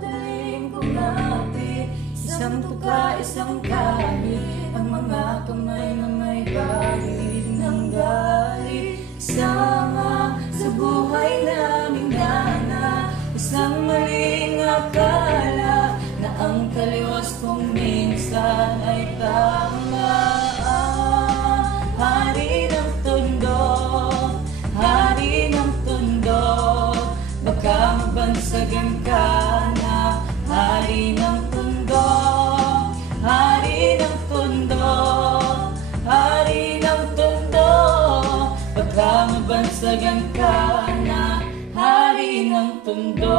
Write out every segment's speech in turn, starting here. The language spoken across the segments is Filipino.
madaling kumapit, isang tuka, isang kahit, ang mga kamay na may bahid ng galit. Sama sa buhay naming nana, isang maling akala na ang taliwas kong minsan ay tama. Hari ng tondo, hari ng tondo, baka mabansagan ka na. Hari ng tondo, hari ng tondo, hari ng tondo, baka mabansagan ka na. Hari ng tondo.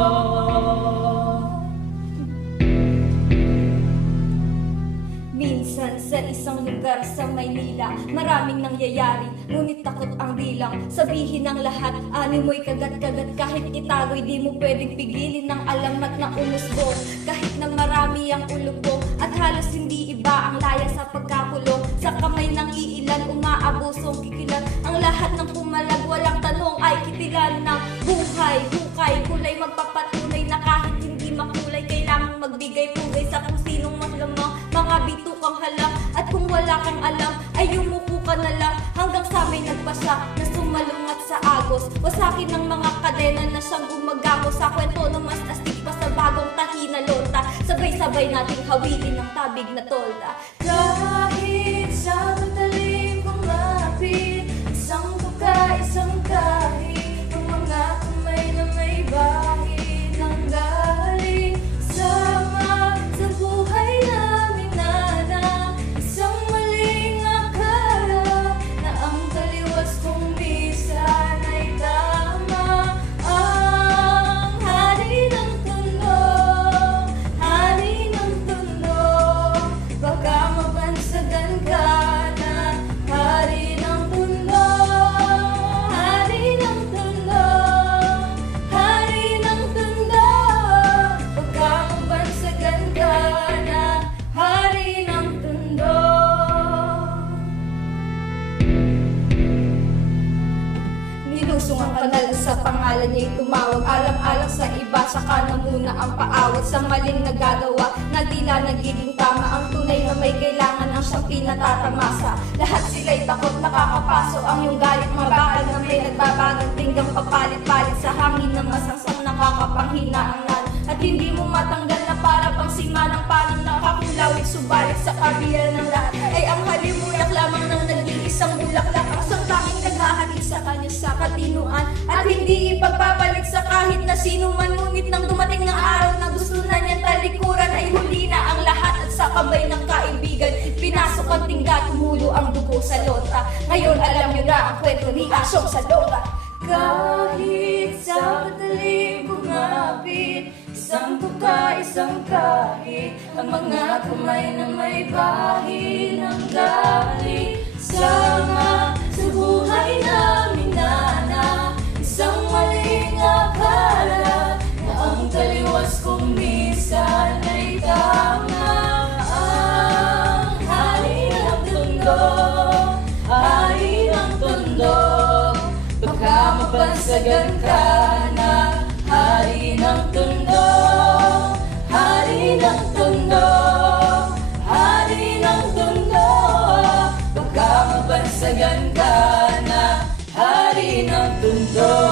Minsan sa isang lugar sa Maynila, maraming nangyayari, ngunit takot ang bilang. Sabihin ng lahat, animoy kagat-kagat. Kahit itago'y di mo pwedeng pigilin ng alamat na umusbong. Kahit na marami ang ulubong, at halos hindi iba ang laya sa pagkakulong. Sa kamay ng iilan, umaabusong kikilan. Ang lahat ng pumalag, walang tanong ay kitilan ng buhay. Hukay, kulay magpapatunay na kahit hindi makulay, kailangang magbigay pugay sa kung sinong mas lamang. Mga bitukang halang, at kung wala kang alam ay yumuko ka na lang. Hanggang sa may nagpasya na sumalungat sa agos, wasakin ng mga kadena na siyang gumagamo. Sa kwento na mas astig pa sa bagong tahi na lota, sabay-sabay nating hawilin ng tabig na tolda. Kahit sa madaling kumapit, isang tuka, isang kahit, ang mga kamay na may bahid ng galit. Sama sa buhay namin nana, isang maling akala na ang taliwas kong minsan ay tama. Ang hari ng tondo, hari ng tondo, baka mabansagan ka na. Hari ng tondo, hari ng tondo, hari ng tondo, baka mabansagan ka na. Hari ng tondo. Nilusong ang kanal sa pangalan niya'y tumawag. Alang-alang sa iba, saka na muna ang paawat. Sa maling nagagawa, na tila nagiging tama. Ang tunay na may kailangan ang siyang pinatatamasa. Lahat sila'y takot, nakakapaso ang iyong galit. Mabakal na may nagbabagang tinggang papalit-palit sa hangin na masangsang nakakapanghinaan. At hindi mo matanggal na para pang sima ng parang nakakulawit. Subalit sa kabila ng lahat ay ang halimuyak lamang ng nag-iisang bulaklak. Ang sangtanging naghahalik sa kanya sa katinuan, at hindi ipagpapalit sa kahit na sino man. Ngunit nang dumating ng araw na gusto na niyang talikuran, ay huli na ang lahat at sa kamay ng kaibigan pinasok ang tingga, tumulo ang dugo sa lota. Ngayon alam niyo na ang kwento ni Asyong Salonga. Kahit sa madaling kumapit, isang tuka, isang kahit, ang mga kamay na may bahid ng galit. Sama sa buhay namin nana, isang maling akala na ang taliwas kong minsan ay tama. Ang hari ng tondo, hari ng tondo, baka mabansagan ka na. Hari ng tondo, hari ng tondo, hari ng tondo, baka mabansagan ka na. Hari ng tondo.